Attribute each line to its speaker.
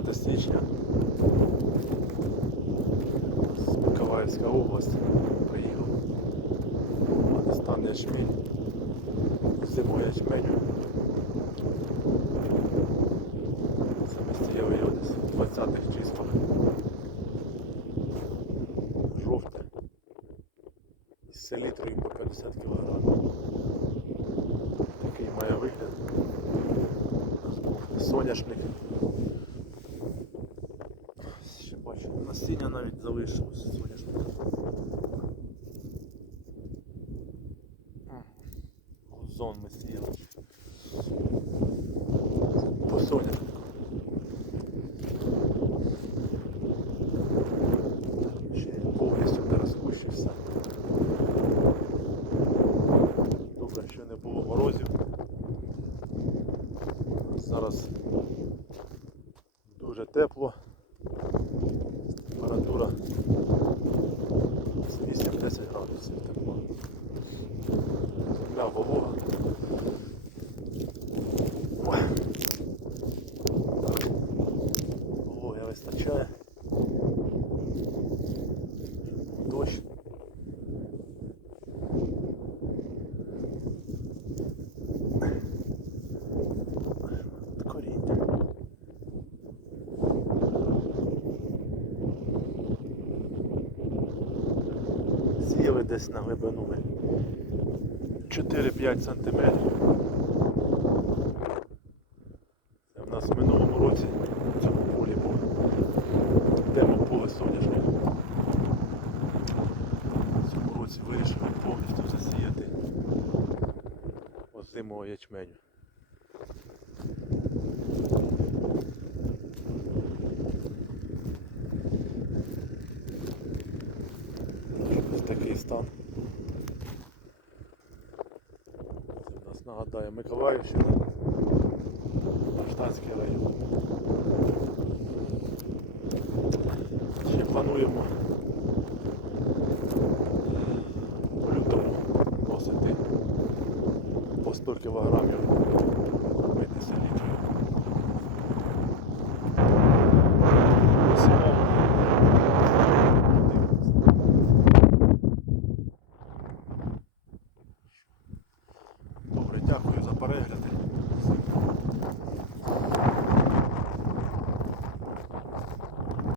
Speaker 1: 20 січня. З Миколаївська область приїхав. Стан ячмінь. Зимою ячменю. Замістили його в 20-х числах. Жовте. Із селітрою по 50 кг. Такий має вигляд. Соняшник. Ще бачу, насіння навіть залишилось соняшника. Гузон ми сіяли. По соняшнику. Ще повністю не розпущився. Добре, що не було морозів. Зараз дуже тепло. Температура з 8-10 градусів тепла. Земля волога. Ой. Вологи вистачає. Дощ. Сіяли десь на глибину 4-5 сантиметрів. Це в нас в минулому році в цьому полі був. Демо поле соняшник. В цьому році вирішили повністю засіяти озимого ячменю. Ось такий стан. Це нас нагадає Миколаївщина, Баштанський район. Ще плануємо в лютому носити по 100 кілограмів